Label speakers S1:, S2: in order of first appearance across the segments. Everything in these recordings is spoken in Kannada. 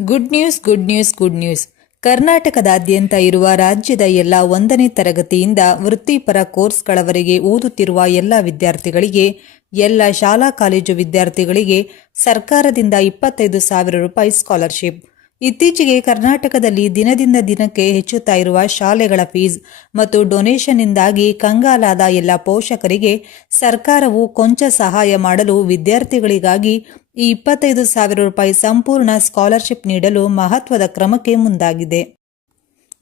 S1: Good news good news good news ಕರ್ನಾಟಕದಾದ್ಯಂತ ಇರುವ ರಾಜ್ಯದ ಎಲ್ಲ ಒಂದನೇ ತರಗತಿಯಿಂದ ವೃತ್ತಿಪರ ಕೋರ್ಸ್ಗಳವರೆಗೆ ಓದುತ್ತಿರುವ ಎಲ್ಲ ವಿದ್ಯಾರ್ಥಿಗಳಿಗೆ, ಎಲ್ಲ ಶಾಲಾ ಕಾಲೇಜು ವಿದ್ಯಾರ್ಥಿಗಳಿಗೆ ಸರ್ಕಾರದಿಂದ ಇಪ್ಪತ್ತೈದು ಸಾವಿರ ರೂಪಾಯಿ ಸ್ಕಾಲರ್ಶಿಪ್ ಇತ್ತೀಚೆಗೆ ಕರ್ನಾಟಕದಲ್ಲಿ ದಿನದಿಂದ ದಿನಕ್ಕೆ ಹೆಚ್ಚುತ್ತಾ ಇರುವ ಶಾಲೆಗಳ ಫೀಸ್ ಮತ್ತು ಡೊನೇಷನ್ನಿಂದಾಗಿ ಕಂಗಾಲಾದ ಎಲ್ಲ ಪೋಷಕರಿಗೆ ಸರ್ಕಾರವು ಕೊಂಚ ಸಹಾಯ ಮಾಡಲು ವಿದ್ಯಾರ್ಥಿಗಳಿಗಾಗಿ ಈ ಇಪ್ಪತ್ತೈದು ಸಾವಿರ ರೂಪಾಯಿ ಸಂಪೂರ್ಣ ಸ್ಕಾಲರ್ಶಿಪ್ ನೀಡಲು ಮಹತ್ವದ ಕ್ರಮಕ್ಕೆ ಮುಂದಾಗಿದೆ.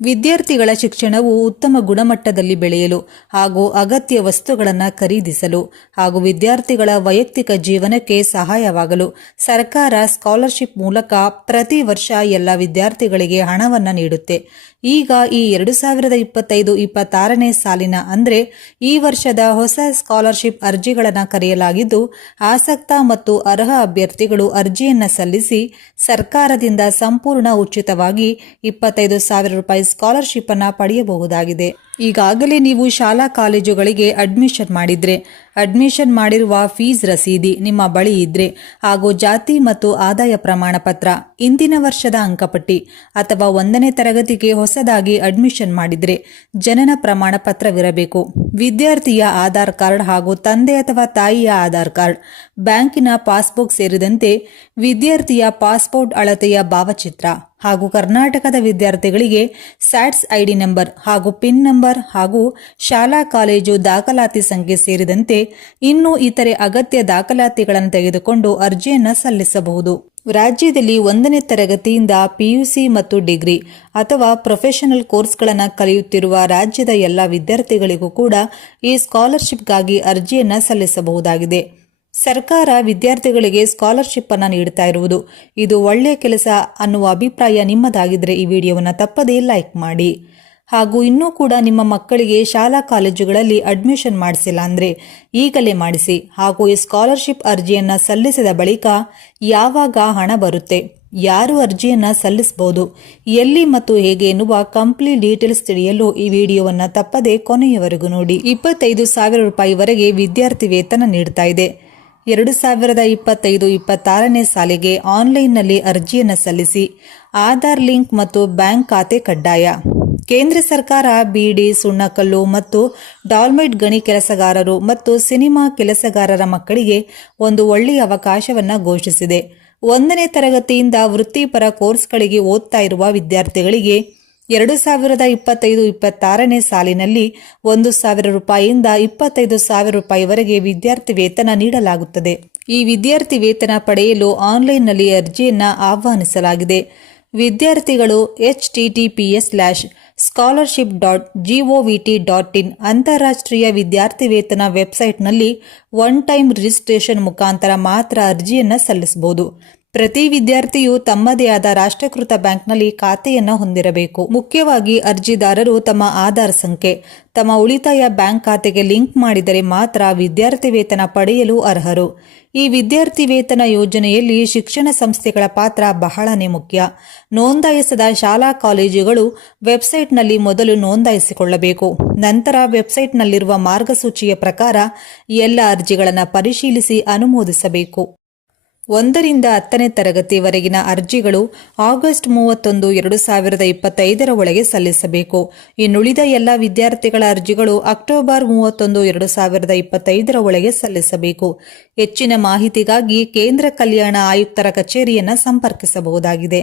S1: ವಿದ್ಯಾರ್ಥಿಗಳ ಶಿಕ್ಷಣವು ಉತ್ತಮ ಗುಣಮಟ್ಟದಲ್ಲಿ ಬೆಳೆಯಲು ಹಾಗೂ ಅಗತ್ಯ ವಸ್ತುಗಳನ್ನು ಖರೀದಿಸಲು ಹಾಗೂ ವಿದ್ಯಾರ್ಥಿಗಳ ವೈಯಕ್ತಿಕ ಜೀವನಕ್ಕೆ ಸಹಾಯವಾಗಲು ಸರ್ಕಾರ ಸ್ಕಾಲರ್ಶಿಪ್ ಮೂಲಕ ಪ್ರತಿ ವರ್ಷ ಎಲ್ಲ ವಿದ್ಯಾರ್ಥಿಗಳಿಗೆ ಹಣವನ್ನು ನೀಡುತ್ತೆ. ಈಗ ಈ ಎರಡು ಸಾವಿರದ ಇಪ್ಪತ್ತೈದು, ಇಪ್ಪತ್ತಾರನೇ ಸಾಲಿನ ಅಂದರೆ ಈ ವರ್ಷದ ಹೊಸ ಸ್ಕಾಲರ್ಶಿಪ್ ಅರ್ಜಿಗಳನ್ನು ಕರೆಯಲಾಗಿದ್ದು, ಆಸಕ್ತ ಮತ್ತು ಅರ್ಹ ಅಭ್ಯರ್ಥಿಗಳು ಅರ್ಜಿಯನ್ನು ಸಲ್ಲಿಸಿ ಸರ್ಕಾರದಿಂದ ಸಂಪೂರ್ಣ ಉಚಿತವಾಗಿ ಇಪ್ಪತ್ತೈದು ಸಾವಿರ ರೂಪಾಯಿ ಸ್ಕಾಲರ್ಶಿಪ್ ಅನ್ನು ಪಡೆಯಬಹುದಾಗಿದೆ. ಈಗಾಗಲೇ ನೀವು ಶಾಲಾ ಕಾಲೇಜುಗಳಿಗೆ ಅಡ್ಮಿಷನ್ ಮಾಡಿದ್ರೆ, ಅಡ್ಮಿಷನ್ ಮಾಡಿರುವ ಫೀಸ್ ರಸೀದಿ ನಿಮ್ಮ ಬಳಿ ಇದ್ರೆ, ಹಾಗೂ ಜಾತಿ ಮತ್ತು ಆದಾಯ ಪ್ರಮಾಣ ಪತ್ರ, ಇಂದಿನ ವರ್ಷದ ಅಂಕಪಟ್ಟಿ ಅಥವಾ ಒಂದನೇ ತರಗತಿಗೆ ಹೊಸದಾಗಿ ಅಡ್ಮಿಷನ್ ಮಾಡಿದ್ರೆ ಜನನ ಪ್ರಮಾಣ ಪತ್ರವಿರಬೇಕು. ವಿದ್ಯಾರ್ಥಿಯ ಆಧಾರ್ ಕಾರ್ಡ್ ಹಾಗೂ ತಂದೆ ಅಥವಾ ತಾಯಿಯ ಆಧಾರ್ ಕಾರ್ಡ್, ಬ್ಯಾಂಕಿನ ಪಾಸ್ಬುಕ್ ಸೇರಿದಂತೆ ವಿದ್ಯಾರ್ಥಿಯ ಪಾಸ್ಪೋರ್ಟ್ ಅಳತೆಯ ಭಾವಚಿತ್ರ ಹಾಗೂ ಕರ್ನಾಟಕದ ವಿದ್ಯಾರ್ಥಿಗಳಿಗೆ ಸ್ಯಾಟ್ಸ್ ಐಡಿ ನಂಬರ್ ಹಾಗೂ ಪಿನ್ ನಂಬರ್ ಹಾಗೂ ಶಾಲಾ ಕಾಲೇಜು ದಾಖಲಾತಿ ಸಂಖ್ಯೆ ಸೇರಿದಂತೆ ಇನ್ನೂ ಇತರೆ ಅಗತ್ಯ ದಾಖಲಾತಿಗಳನ್ನು ತೆಗೆದುಕೊಂಡು ಅರ್ಜಿಯನ್ನು ಸಲ್ಲಿಸಬಹುದು. ರಾಜ್ಯದಲ್ಲಿ ಒಂದನೇ ತರಗತಿಯಿಂದ ಪಿಯುಸಿ ಮತ್ತು ಡಿಗ್ರಿ ಅಥವಾ ಪ್ರೊಫೆಷನಲ್ ಕೋರ್ಸ್ಗಳನ್ನು ಕಲಿಯುತ್ತಿರುವ ರಾಜ್ಯದ ಎಲ್ಲ ವಿದ್ಯಾರ್ಥಿಗಳಿಗೂ ಕೂಡ ಈ ಸ್ಕಾಲರ್ಶಿಪ್ಗಾಗಿ ಅರ್ಜಿಯನ್ನು ಸಲ್ಲಿಸಬಹುದಾಗಿದೆ. ಸರ್ಕಾರ ವಿದ್ಯಾರ್ಥಿಗಳಿಗೆ ಸ್ಕಾಲರ್ಶಿಪ್ ಅನ್ನು ನೀಡುತ್ತಾ ಇರುವುದು. ಇದು ಒಳ್ಳೆಯ ಕೆಲಸ ಅನ್ನುವ ಅಭಿಪ್ರಾಯ ನಿಮ್ಮದಾಗಿದ್ದರೆ ಈ ವಿಡಿಯೋವನ್ನು ತಪ್ಪದೇ ಲೈಕ್ ಮಾಡಿ. ಹಾಗೂ ಇನ್ನೂ ಕೂಡ ನಿಮ್ಮ ಮಕ್ಕಳಿಗೆ ಶಾಲಾ ಕಾಲೇಜುಗಳಲ್ಲಿ ಅಡ್ಮಿಷನ್ ಮಾಡಿಸಿಲ್ಲ ಅಂದರೆ ಈಗಲೇ ಮಾಡಿಸಿ. ಹಾಗೂ ಈ ಸ್ಕಾಲರ್ಶಿಪ್ ಅರ್ಜಿಯನ್ನು ಸಲ್ಲಿಸಿದ ಬಳಿಕ ಯಾವಾಗ ಹಣ ಬರುತ್ತೆ, ಯಾರು ಅರ್ಜಿಯನ್ನು ಸಲ್ಲಿಸಬಹುದು ಎಲ್ಲಿ ಮತ್ತು ಹೇಗೆ ಎನ್ನುವ ಕಂಪ್ಲೀಟ್ ಡೀಟೇಲ್ಸ್ ತಿಳಿಯಲು ಈ ವಿಡಿಯೋವನ್ನು ತಪ್ಪದೆ ಕೊನೆಯವರೆಗೂ ನೋಡಿ. ಇಪ್ಪತ್ತೈದು ಸಾವಿರ ರೂಪಾಯಿವರೆಗೆ ವಿದ್ಯಾರ್ಥಿ ವೇತನ ನೀಡ್ತಾ ಇದೆ. ಎರಡು ಸಾವಿರದ ಇಪ್ಪತ್ತೈದು ಇಪ್ಪತ್ತಾರನೇ ಸಾಲಿಗೆ ಆನ್ಲೈನ್ನಲ್ಲಿ ಅರ್ಜಿಯನ್ನು ಸಲ್ಲಿಸಿ ಆಧಾರ್ ಲಿಂಕ್ ಮತ್ತು ಬ್ಯಾಂಕ್ ಖಾತೆ ಕಡ್ಡಾಯ. ಕೇಂದ್ರ ಸರ್ಕಾರ, ಬಿಡಿ ಸುಣ್ಣಕಲ್ಲು ಮತ್ತು ಡಾಲ್ಮೈಟ್ ಗಣಿ ಕೆಲಸಗಾರರು ಮತ್ತು ಸಿನಿಮಾ ಕೆಲಸಗಾರರ ಮಕ್ಕಳಿಗೆ ಒಂದು ಒಳ್ಳೆಯ ಅವಕಾಶವನ್ನು ಘೋಷಿಸಿದೆ. ಒಂದನೇ ತರಗತಿಯಿಂದ ವೃತ್ತಿಪರ ಕೋರ್ಸ್ಗಳಿಗೆ ಓದ್ತಾ ಇರುವ ವಿದ್ಯಾರ್ಥಿಗಳಿಗೆ ಎರಡು ಸಾವಿರದ ಇಪ್ಪತ್ತೈದು ಇಪ್ಪತ್ತಾರನೇ ಸಾಲಿನಲ್ಲಿ ಒಂದು ಸಾವಿರ ರೂಪಾಯಿಯಿಂದ ಇಪ್ಪತ್ತೈದು ಸಾವಿರ ರೂಪಾಯಿವರೆಗೆ ವಿದ್ಯಾರ್ಥಿ ವೇತನ ನೀಡಲಾಗುತ್ತದೆ. ಈ ವಿದ್ಯಾರ್ಥಿ ವೇತನ ಪಡೆಯಲು ಆನ್ಲೈನ್ನಲ್ಲಿ ಅರ್ಜಿಯನ್ನು ಆಹ್ವಾನಿಸಲಾಗಿದೆ. ವಿದ್ಯಾರ್ಥಿಗಳು H T T P S slash scholarship dot GOVT dot in ಅಂತಾರಾಷ್ಟ್ರೀಯ ವಿದ್ಯಾರ್ಥಿ ವೇತನ ವೆಬ್ಸೈಟ್ನಲ್ಲಿ ಒನ್ ಟೈಮ್ ರಿಜಿಸ್ಟ್ರೇಷನ್ ಮುಖಾಂತರ ಮಾತ್ರ ಅರ್ಜಿಯನ್ನು ಸಲ್ಲಿಸಬಹುದು. ಪ್ರತಿ ವಿದ್ಯಾರ್ಥಿಯು ತಮ್ಮದೇ ಆದ ರಾಷ್ಟ್ರೀಕೃತ ಬ್ಯಾಂಕ್ನಲ್ಲಿ ಖಾತೆಯನ್ನು ಹೊಂದಿರಬೇಕು. ಮುಖ್ಯವಾಗಿ ಅರ್ಜಿದಾರರು ತಮ್ಮ ಆಧಾರ್ ಸಂಖ್ಯೆ, ತಮ್ಮ ಉಳಿತಾಯ ಬ್ಯಾಂಕ್ ಖಾತೆಗೆ ಲಿಂಕ್ ಮಾಡಿದರೆ ಮಾತ್ರ ವಿದ್ಯಾರ್ಥಿ ವೇತನ ಪಡೆಯಲು ಅರ್ಹರು. ಈ ವಿದ್ಯಾರ್ಥಿ ವೇತನ ಯೋಜನೆಯಲ್ಲಿ ಶಿಕ್ಷಣ ಸಂಸ್ಥೆಗಳ ಪಾತ್ರ ಬಹಳನೇ ಮುಖ್ಯ. ನೋಂದಾಯಿಸದ ಶಾಲಾ ಕಾಲೇಜುಗಳು ವೆಬ್ಸೈಟ್ನಲ್ಲಿ ಮೊದಲು ನೋಂದಾಯಿಸಿಕೊಳ್ಳಬೇಕು. ನಂತರ ವೆಬ್ಸೈಟ್ನಲ್ಲಿರುವ ಮಾರ್ಗಸೂಚಿಯ ಪ್ರಕಾರ ಎಲ್ಲ ಅರ್ಜಿಗಳನ್ನು ಪರಿಶೀಲಿಸಿ ಅನುಮೋದಿಸಬೇಕು. ಒಂದರಿಂದ ಹತ್ತನೇ ತರಗತಿವರೆಗಿನ ಅರ್ಜಿಗಳು ಆಗಸ್ಟ್ ಮೂವತ್ತೊಂದು, ಎರಡು ಸಾವಿರದ ಇಪ್ಪತ್ತೈದರ ಒಳಗೆ ಸಲ್ಲಿಸಬೇಕು. ಇನ್ನುಳಿದ ಎಲ್ಲ ವಿದ್ಯಾರ್ಥಿಗಳ ಅರ್ಜಿಗಳು ಅಕ್ಟೋಬರ್ ಮೂವತ್ತೊಂದು, ಎರಡು ಸಾವಿರದ ಇಪ್ಪತ್ತೈದರ ಒಳಗೆ ಸಲ್ಲಿಸಬೇಕು. ಹೆಚ್ಚಿನ ಮಾಹಿತಿಗಾಗಿ ಕೇಂದ್ರ ಕಲ್ಯಾಣ ಆಯುಕ್ತರ ಕಚೇರಿಯನ್ನು ಸಂಪರ್ಕಿಸಬಹುದಾಗಿದೆ.